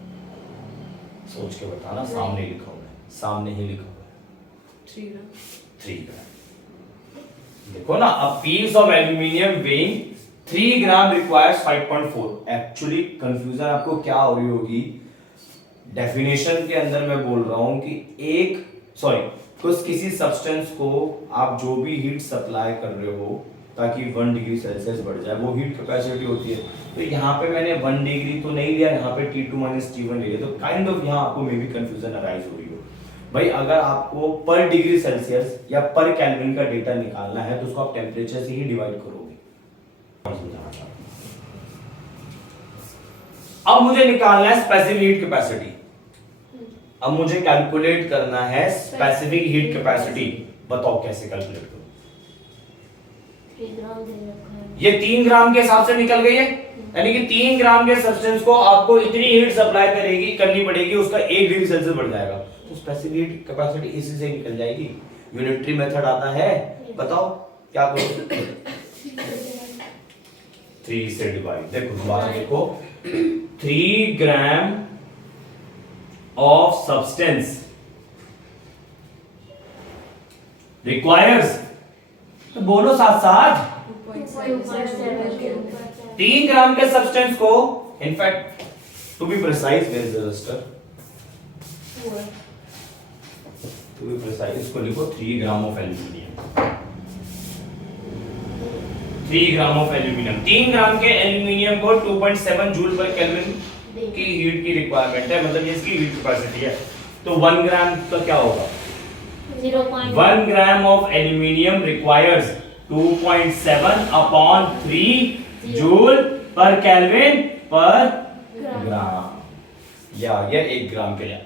सोच के बताना, सामने लिखा हुआ है, सामने ही लिखा हुआ है 3 ग्राम। देखो ना, a piece of aluminium weighing 3 gram requires 5.4। Actually confusion आपको क्या हो रही होगी, डेफिनेशन के अंदर मैं बोल रहा हूं कि किसी सब्सटेंस को आप जो भी हीट सप्लाई कर रहे हो ताकि 1 डिग्री सेल्सियस बढ़ जाए, वो हीट कैपेसिटी होती है। तो यहाँ पे मैंने 1 डिग्री तो नहीं लिया, यहाँ पे T2 minus T1 ले लिया, तो काइंड ऑफ यहाँ आपको मे बी कंफ्यूजन अराइज हो रही हो। भाई अगर आपको पर डिग्री सेल्सियस या पर केल्विन का डेटा निकालना है तो उसको आप टेम्परेचर से ही डिवाइड करोगे। अब मुझे निकालना है स्पेसिफिक हीट कैपेसिटी। अब मुझे कैलकुलेट करना है स्पेसिफिक हीट कैपेसिटी। बताओ कैसे कैलकुलेट करूं? ये 3 ग्राम के हिसाब से निकल गई है, यानी कि 3 ग्राम के सब्सटेंस को आपको इतनी हीट सप्लाई करनी पड़ेगी, उसका 1 डिग्री सेल्सियस बढ़ जाएगा। तो स्पेसिफिक हीट कैपेसिटी इसी से निकल जाएगी। यूनिटरी मेथड आता है, बताओ क्या करो? 3 से डिवाइड। देखो दोबारा देखो, 3 ग्राम ऑफ सब्सटेंस रिक्वायर्स, तो बोलो साथ साथ, 3 ग्राम के सब्सटेंस को, in fact to be precise, where is the register, to be precise इसको लिखो 3 gram of aluminium. 3 gram of aluminium, 3 gram के एल्यूमिनियम को 2.7 जूल पर केल्विन की हीट की रिक्वायरमेंट है, मतलब ये इसकी हीट कैपेसिटी है। तो 1 ग्राम का क्या होगा? 1 gram of aluminium requires 2.7 upon 3 joule पर केल्विन पर ग्राम। या ये 1 ग्राम के लिए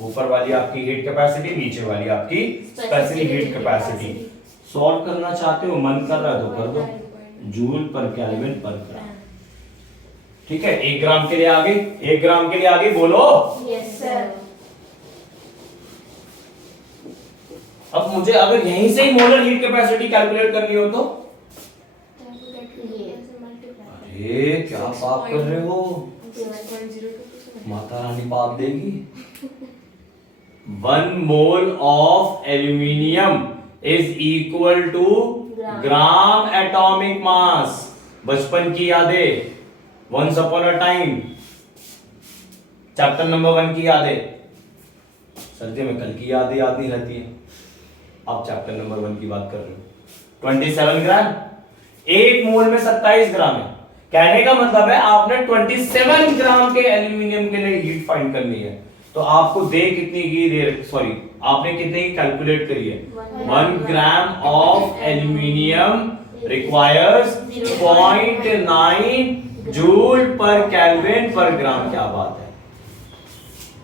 ऊपर वाली आपकी हीट कैपेसिटी, नीचे वाली आपकी स्पेसिफिक हीट कैपेसिटी। सॉल्व करना चाहते हो, मन कर रहा है तो कर दो, जूल पर केल्विन पर ग्राम। ठीक है, 1 ग्राम के लिए आगे, 1 ग्राम के लिए आगे बोलो। Yes sir. अब मुझे अगर यहीं से ही मोलर हीट कैपेसिटी कैलकुलेट करनी हो तो, अरे क्या पाप कर रहे हो, माता रानी पाप देगी। 1 mole of aluminium is equal to gram atomic mass. बचपन की यादें, once upon a time, chapter number 1 की यादें। सर्दियों में कल की यादें याद नहीं रहती है, आप चैप्टर नंबर 1 की बात कर रहे हो। 27 ग्राम, 1 मोल में 27 ग्राम है। कहने का मतलब है आपने 27 ग्राम के एल्यूमिनियम के लिए हीट फाइंड करनी है, तो आपको दे कितनी की दे, सॉरी आपने कितने की कैलकुलेट करी है? 1 gram of aluminium requires 0.9 joule पर केल्विन पर ग्राम। क्या बात है।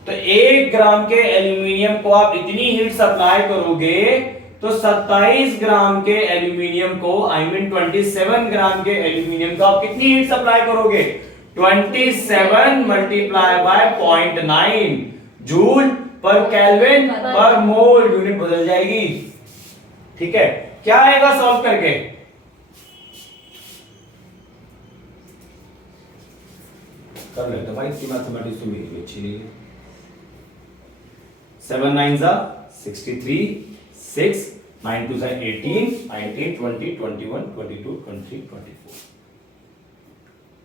तो 1 ग्राम के एल्यूमिनियम को आप इतनी हीट सप्लाई करोगे तो 27 ग्राम के एल्यूमिनियम को 27 ग्राम के एल्यूमिनियम को आप कितनी हीट सप्लाई करोगे? 27 मल्टीप्लाई बाय 0.9 जूल पर केल्विन पर मोल। यूनिट बदल जाएगी। ठीक है, क्या आएगा सॉल्व करके? कर लेते भाई, इसकी मैथमेटिक्स तो मेरी भी अच्छी नहीं है। 7 9 63, 6 9 2 18, 19 20 21 22 23 24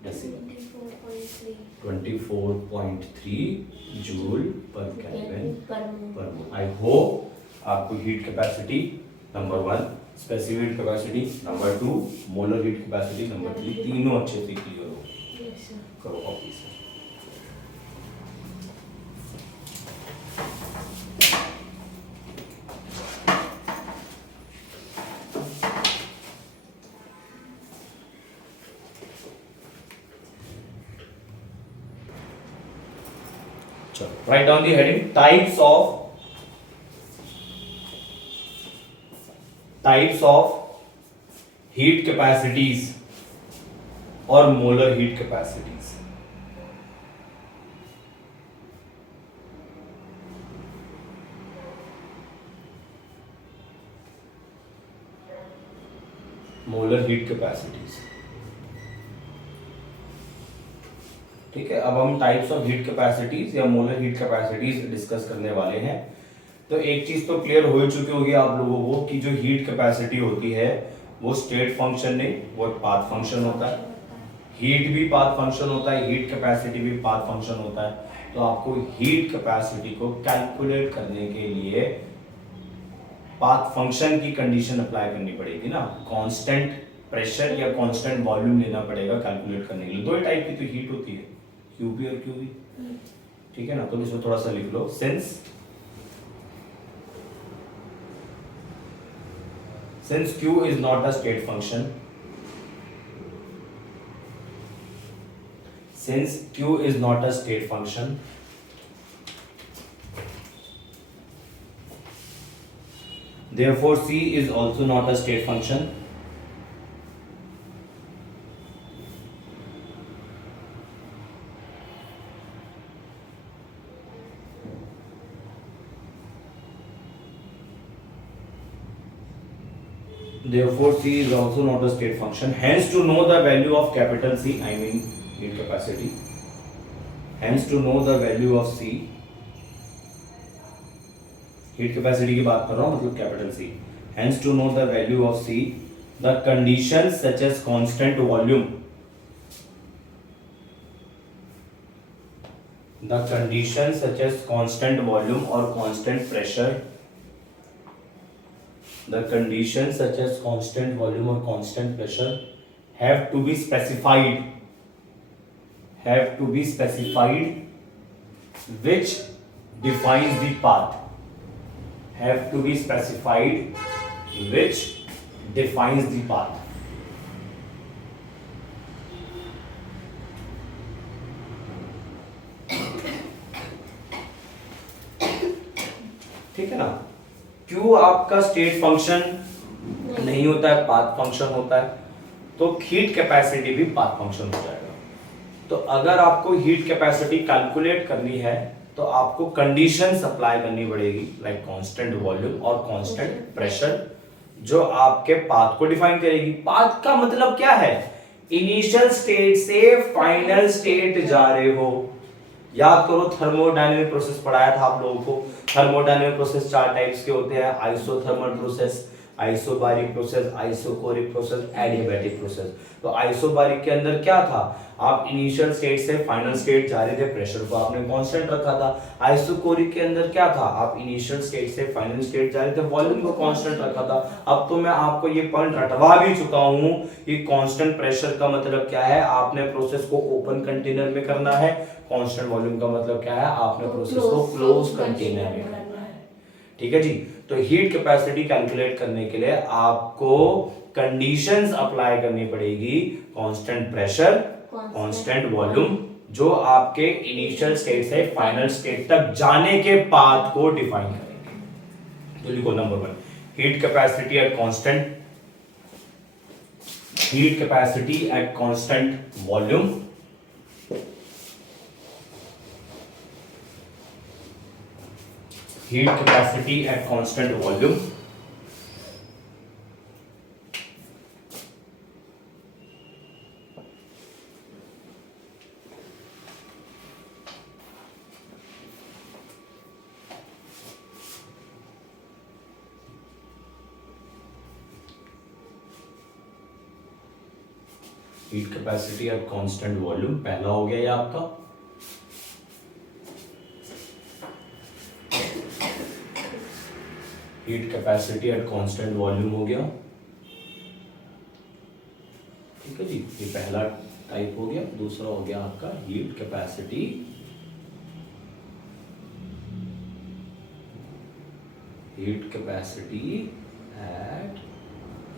डेसिमल 24.3 जूल पर केल्विन पर मोल। आई होप आपको heat capacity number 1, specific heat capacity number 2, molar heat capacity number 3 तीनों अच्छे से क्लियर हो। Yes, sir. करो कॉपी से। Write down the heading types of heat capacities or molar heat capacities. Molar heat capacities. ठीक है, अब हम टाइप्स ऑफ हीट कैपेसिटीज या मोलर हीट कैपेसिटीज डिस्कस करने वाले हैं। तो एक चीज तो क्लियर हो चुकी होगी आप लोगों को कि जो हीट कैपेसिटी होती है वो स्टेट फंक्शन नहीं, वो पाथ फंक्शन होता है। हीट भी पाथ फंक्शन होता है, हीट कैपेसिटी भी पाथ फंक्शन होता है। तो आपको हीट कैपेसिटी को कैलकुलेट करने के लिए पाथ फंक्शन की कंडीशन अप्लाई करनी पड़ेगी ना। कांस्टेंट प्रेशर या कांस्टेंट वॉल्यूम लेना पड़ेगा कैलकुलेट करने के लिए। दो ही टाइप की तो हीट होती है, क्यूबी और क्यूबी। ठीक है ना, तो इसको थोड़ा सा लिख लो। since q is not a state function, since q is not a state function, therefore c is also not a state function. Therefore c is also not a state function. Hence to know the value of capital C, I mean heat capacity, hence to know the value of C, heat capacity की बात कर रहा हूँ, मतलब capital C, hence to know the value of C, the conditions such as constant volume, the conditions such as constant volume or constant pressure, the conditions such as constant volume or constant pressure have to be specified, which defines the path, have to be specified which defines the path. ठीक है ना। क्यों आपका state function नहीं होता है, path function होता है, तो हीट कैपेसिटी भी पाथ फंक्शन हो जाएगा। तो अगर आपको हीट कैपेसिटी कैलकुलेट करनी है तो आपको कंडीशन अप्लाई करनी पड़ेगी, लाइक कांस्टेंट वॉल्यूम और कांस्टेंट प्रेशर, जो आपके पाथ को डिफाइन करेगी। पाथ का मतलब क्या है? इनिशियल स्टेट से फाइनल स्टेट जा रहे हो। याद करो, थर्मोडायनेमिक प्रोसेस पढ़ाया था आप लोगों को। थर्मोडायनेमिक प्रोसेस 4 टाइप्स के होते हैं: isothermal process, isobaric process, isochoric process, adiabatic process. तो आइसोबारिक के अंदर क्या था? आप इनिशियल स्टेट से फाइनल स्टेट जा रहे थे, प्रेशर को आपने कांस्टेंट रखा था। आइसोकोरिक के अंदर क्या था? आप इनिशियल स्टेट से फाइनल स्टेट जा रहे थे, वॉल्यूम को कांस्टेंट रखा था। अब तो मैं आपको ये पॉइंट रटवा भी चुका हूं कि कांस्टेंट प्रेशर का मतलब क्या है, आपने प्रोसेस को ओपन कंटेनर में करना है। कांस्टेंट वॉल्यूम का मतलब क्या है, आपने प्रोसेस को क्लोज कंटेनर में करना है। ठीक है जी। तो हीट कैपेसिटी कैलकुलेट करने के लिए आपको कंडीशंस अप्लाई करनी पड़ेगी, कांस्टेंट प्रेशर, कांस्टेंट वॉल्यूम, जो आपके इनिशियल स्टेट से फाइनल स्टेट तक जाने के पाथ को डिफाइन करेंगे। तो लिखो number 1, heat capacity at constant, heat capacity at constant volume, heat capacity at constant volume, heat capacity at constant volume पहला हो गया ये आपका। Heat capacity at constant volume हो गया, ठीक है जी, ये पहला टाइप हो गया। दूसरा हो गया आपका heat capacity at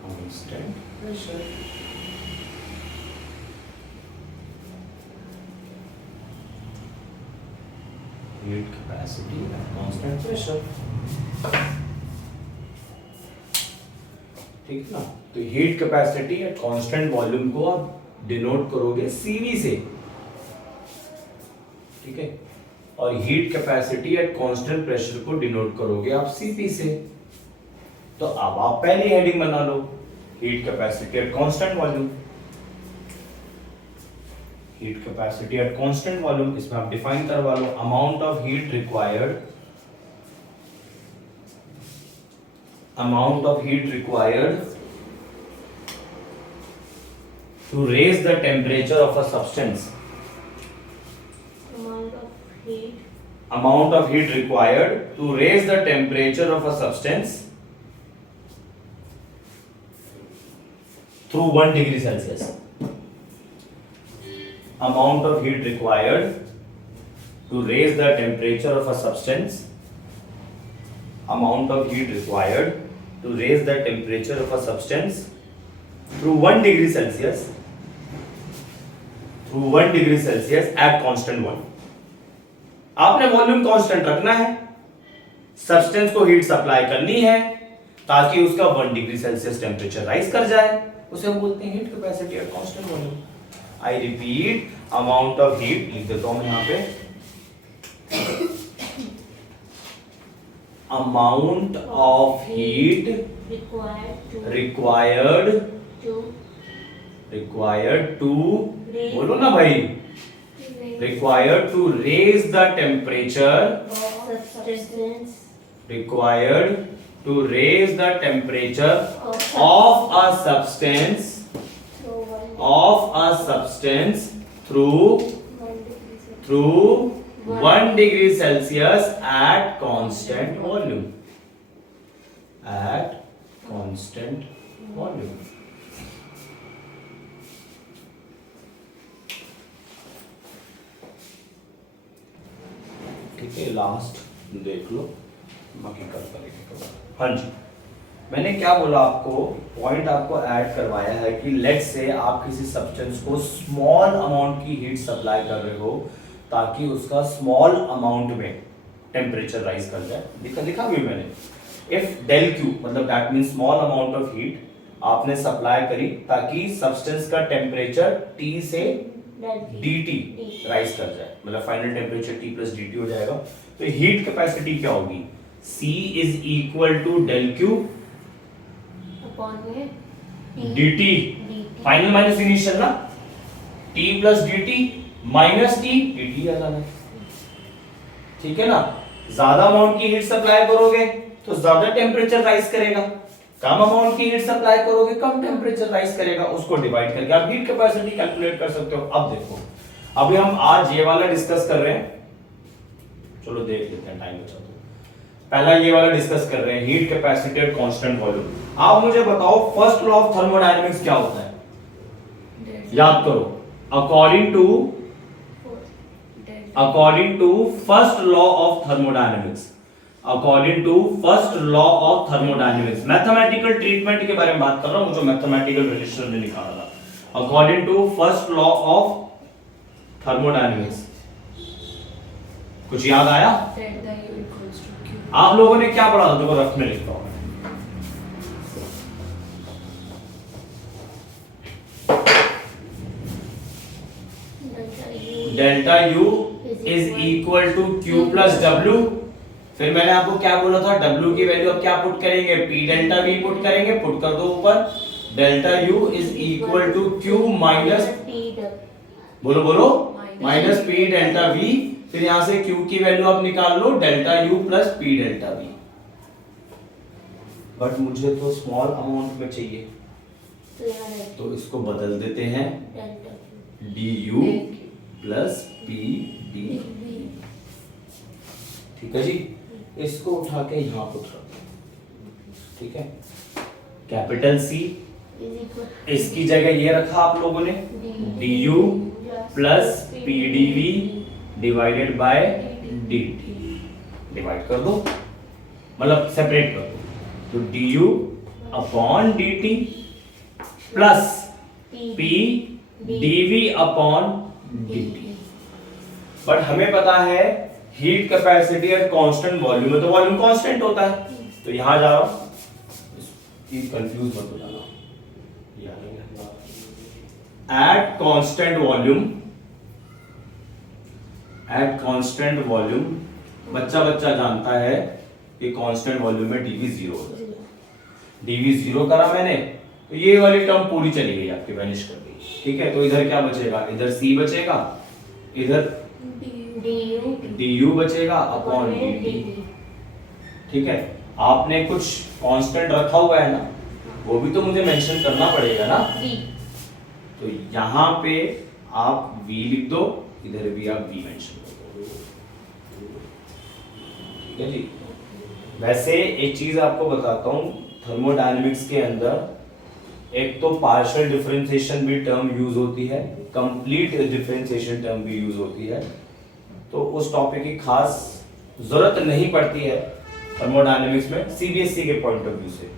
constant pressure. Heat capacity at constant pressure, ठीक है ना। तो heat capacity at constant volume को आप डिनोट करोगे सीवी से, ठीक है, और heat capacity at constant pressure को डिनोट करोगे आप सीपी से। तो अब आप पहली हेडिंग बना लो, heat capacity at constant volume. Heat capacity at constant volume, इसमें आप डिफाइन करवा लो, amount of heat required, amount of heat required to raise the temperature of a substance, amount of heat required to raise the temperature of a substance through 1 degree Celsius, amount of heat required to raise the temperature of a substance, amount of heat required to raise the temperature of a substance through 1 degree Celsius, through 1 degree Celsius at constant volume। आपने volume constant रखना है, substance को heat supply करनी है ताकि उसका 1 degree Celsius temperature rise कर जाए, उसे हम बोलते हैं heat capacity at constant volume. I repeat, amount of heat लिख देता हूं मैं यहां पे, amount of heat required to बोलो ना भाई, required to raise the temperature, required to raise the temperature of a substance through 1 degree Celsius at constant volume, at constant volume। ठीक है, लास्ट देख लो, बाकी कर करेंगे। हाँ जी, मैंने क्या बोला आपको, पॉइंट आपको ऐड करवाया है कि लेट से आप किसी सब्सटेंस को स्मॉल अमाउंट की हीट सप्लाई कर रहे हो ताकि उसका स्मॉल अमाउंट में टेम्परेचर राइज कर जाए। लिखा भी मैंने, इफ डेल क्यू मतलब that means small amount of heat आपने सप्लाई करी ताकि सब्सटेंस का टेम्परेचर T से dt राइज कर जाए, मतलब final temperature T plus dt हो जाएगा। तो हीट कैपेसिटी क्या होगी, C is equal to del Q dt, final minus initial ना, T plus dt minus T dt आ जाना, ठीक है ना। ज्यादा अमाउंट की हीट सप्लाई करोगे तो ज्यादा टेम्परेचर राइज करेगा, कम अमाउंट की हीट सप्लाई करोगे कम टेम्परेचर राइज करेगा, उसको डिवाइड करके आप हीट कैपेसिटी कैलकुलेट कर सकते हो। अब देखो, अभी हम आज ये वाला डिस्कस कर रहे हैं, चलो देख लेते हैं, टाइम बचा तो। पहला ये वाला डिस्कस कर रहे हैं, heat capacity at constant volume. आप मुझे बताओ फर्स्ट लॉ ऑफ थर्मोडायनेमिक्स क्या होता है, याद करो, according to first law of thermodynamics, according to first law of thermodynamics. Mathematical treatment के बारे में बात कर रहा हूं, जो मैथमेटिकल रिलेशन में निकाला था। According to first law of thermodynamics कुछ याद आया? Delta U equals to Q. आप लोगों ने क्या पढ़ा था? देखो रफ में लिखता हूं। Delta U is equal to Q plus W. फिर मैंने आपको क्या बोला था? डब्ल्यू की वैल्यू अब क्या पुट करेंगे? पी डेल्टा वी पुट करेंगे। पुट कर दो ऊपर। Delta U is equal to Q minus, बोलो बोलो, माइनस पी डेल्टा वी। फिर यहां से क्यू की वैल्यू आप निकाल लो, delta U plus P delta V. But मुझे तो स्मॉल अमाउंट में चाहिए, तो इसको बदल देते हैं, D u plus p D. ठीक है जी, इसको उठा के यहां पुट कर दो। ठीक है, कैपिटल सी, इसकी जगह ये रखा आप लोगों ने, d u plus p d v divided by d t. Divide कर दो, मतलब सेपरेट कर दो। तो d u upon d t plus p d v upon d t. But हमें पता है heat capacity at constant volume में तो वॉल्यूम कांस्टेंट होता है। तो यहां जा रहा हूं, कंफ्यूज मत हो जाना। Eight constant volume, eight constant volume बच्चा जानता है कि कांस्टेंट वॉल्यूम में डीवी जीरो होता है। डीवी जीरो करा मैंने, तो ये वाली टर्म पूरी चली गई आपकी, वैनिश कर गई। ठीक है, तो इधर क्या बचेगा? इधर सी बचेगा, इधर डी यू बचेगा अपॉन डी टी। ठीक है, आपने कुछ कांस्टेंट रखा हुआ है ना, वो भी तो मुझे मेंशन करना पड़ेगा ना। तो यहां पे आप v लिख दो, इधर भी आप v मेंशन कर दो। ठीक है जी। वैसे एक चीज आपको बताता हूं, थर्मोडायनेमिक्स के अंदर एक तो पार्शियल डिफरेंशिएशन भी टर्म यूज होती है, कंप्लीट डिफरेंशिएशन टर्म भी यूज होती है। तो उस टॉपिक की खास जरूरत नहीं पड़ती है थर्मोडायनेमिक्स में सीबीएसई के पॉइंट ऑफ व्यू से।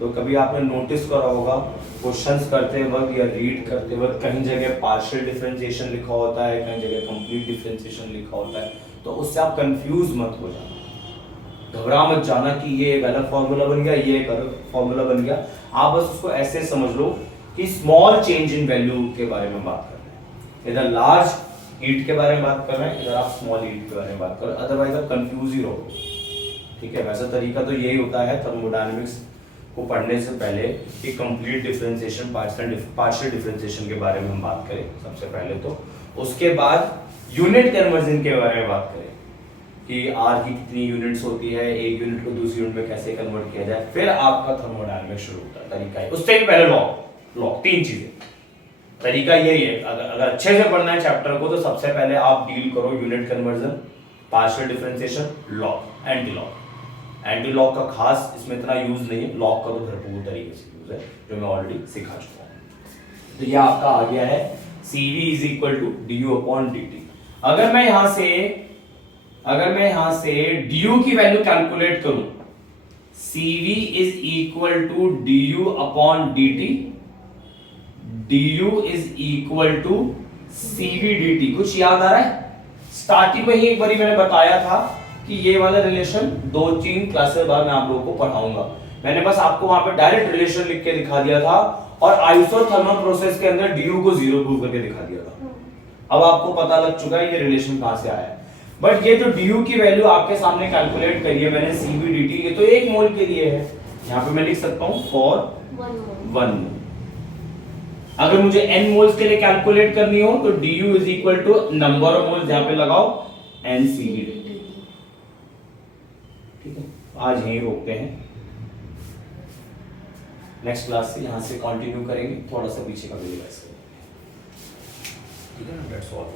तो कभी आपने नोटिस करा होगा क्वेश्चंस करते वक्त या रीड करते वक्त कहीं जगह पार्शियल डिफरेंशिएशन लिखा होता है, कहीं जगह कंप्लीट डिफरेंशिएशन लिखा होता है। तो उससे आप कंफ्यूज मत हो जाना, घबरा मत जाना कि ये एक अलग फॉर्मूला बन गया, ये एक अलग फॉर्मूला बन गया। आप बस उसको ऐसे समझ लो कि स्मॉल चेंज इन वैल्यू के बारे में बात कर रहे हैं। इधर लार्ज हीट के बारे में बात कर रहे हैं, इधर आप स्मॉल हीट के बारे में बात कर रहे हैं, अदरवाइज आप कंफ्यूज ही रहोगे। ठीक है, वैसा तरीका तो यही होता है थर्मोडायनेमिक्स को पढ़ने से पहले कि कंप्लीट डिफरेंशिएशन, पार्शियल डिफरेंशिएशन के बारे में हम बात करें सबसे पहले। तो उसके बाद यूनिट कन्वर्जन के बारे में बात करें कि आर की कितनी यूनिट्स होती है, एक यूनिट को दूसरी यूनिट में कैसे कन्वर्ट किया जाए, फिर आपका थर्मोडायनेमिक्स शुरू होता है। तरीका है, उससे भी पहले लॉ, तीन चीजें। तरीका यही है, अगर अच्छे से पढ़ना है चैप्टर को तो सबसे पहले आप डील करो unit conversion, partial differentiation, log, anti log. Anti log का खास इसमें इतना यूज नहीं है, लॉग का तो भरपूर तरीके से यूज है, जो मैं ऑलरेडी सिखा चुका हूं। तो ये आपका आ गया है CV is equal to du upon dt। अगर मैं यहां से du की वैल्यू कैलकुलेट करूं, CV is equal to du upon dt, du is equal to CV dt। कुछ याद आ रहा है? स्टार्टिंग में ही एक बार मैंने बताया था कि ये वाला रिलेशन 2-3 क्लासेस बाद मैं आप लोगों को पढ़ाऊंगा। मैंने बस आपको वहां पे डायरेक्ट रिलेशन लिख के दिखा दिया था और आइसोथर्मल प्रोसेस के अंदर du को जीरो प्रूव करके दिखा दिया था। अब आपको पता लग चुका है ये रिलेशन कहां से आया है। बट ये जो du की वैल्यू आपके सामने कैलकुलेट करी है मैंने CV dt, ये तो 1 मोल के लिए है। यहां पे मैं लिख सकता हूं फॉर 1 मोल। अगर मुझे n मोल्स के लिए कैलकुलेट करनी हो तो du is equal to number of moles, यहां पे लगाओ NCV dt। ठीक है, आज यहीं रोकते हैं, नेक्स्ट क्लास से यहां से कंटिन्यू करेंगे, थोड़ा सा पीछे का भी रिवाइज करेंगे। ठीक है ना, दैट्स ऑल।